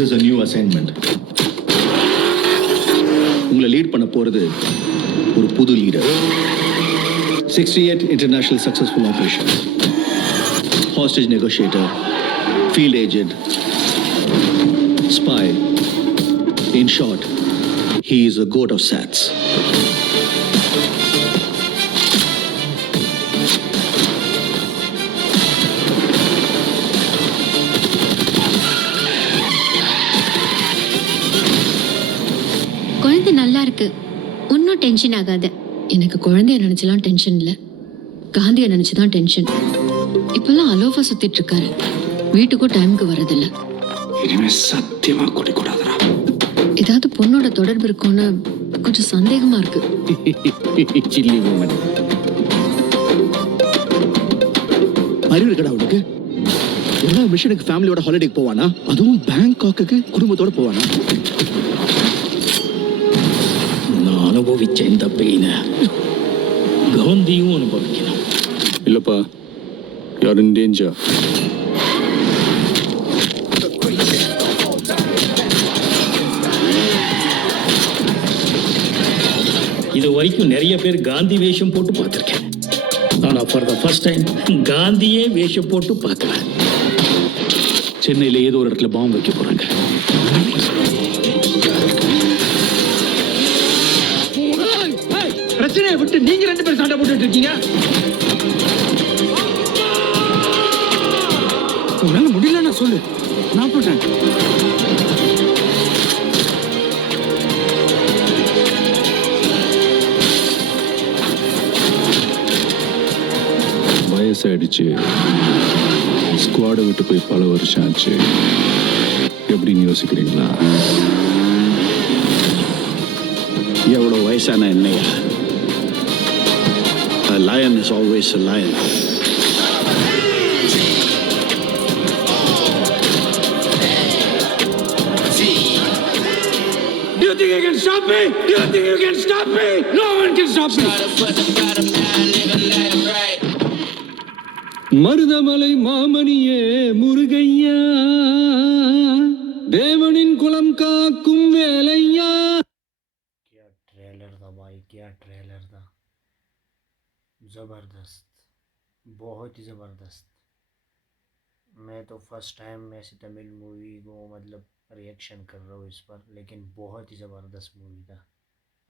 This is a new assignment. உங்களை lead பண்ண போறது ஒரு புது leader. 68 international successful operations. Hostage negotiator, field agent, spy. In short, he is a goat of SATS. குழந்தை நல்லா இருக்கு, ஒன்னும் டென்ஷன் ஆகாத. எனக்கு குழந்தைய நினைச்சலாம் டென்ஷன் இல்ல, காந்திய நினைச்சுதான் டென்ஷன். இப்பெல்லாம் அலோஃபா சுத்திட்டு இருக்காரு, வீட்டுக்கும் டைமுக்கு வரதில்ல. இனிமே சத்தியமா குடிக்கூடாதுடா. ஏதாவது பொண்ணோட தொடர்பு இருக்கும்னு கொஞ்சம் சந்தேகமா இருக்கு. Chilli woman. அறிவு இருக்கடா உனக்கு? எல்லா மிஷனுக்கு ஃபேமிலியோட ஹாலிடேக்கு போவானா? அதுவும் பேங்காக்கு குடும்பத்தோட போவானா? நான் அனுபவிச்ச இந்த பெயின கவந்தியும் அனுபவிக்கணும். இல்லப்பா, யார் இன் டேஞ்சர். இது வரைக்கும் நிறைய பேர் காந்தி வேஷம் போட்டு பார்த்துருக்கேன். ஆனா ஃபார் த ஃபர்ஸ்ட் டைம் காந்தியே வேஷம் போட்டு பார்க்கல. சென்னையில் ஏதோ ஒரு இடத்துல பாம்பு வைக்க போறாங்க. பிரச்சனையை விட்டு நீங்க 2 பேரும் சண்டை போட்டுட்டு இருக்கீங்க. உன்னால முடியலன்னா சொல்லு, நான் போட்டேன். வயசாயிடுச்சு, ஸ்குவாடை விட்டு போய் பல வருஷம் ஆச்சு. எப்படின்னு யோசிக்கிறீங்களா? எவ்வளோ வயசான என்னையா? A lion is always a lion. Do you think you can stop me? Do you think you can stop me? No one can stop me. Marudhamalai மாமணியே முருகையா, தேவனின் குலம் காக்கும் வேலையா. क्या ट्रेलर था भाई, क्या ट्रेलर था, ज़बरदस्त, बहुत ही ज़बरदस्त। मैं तो फर्स्ट टाइम ऐसी तमिल मूवी को मतलब रिएक्शन कर रहा हूँ इस पर, लेकिन बहुत ही ज़बरदस्त मूवी था।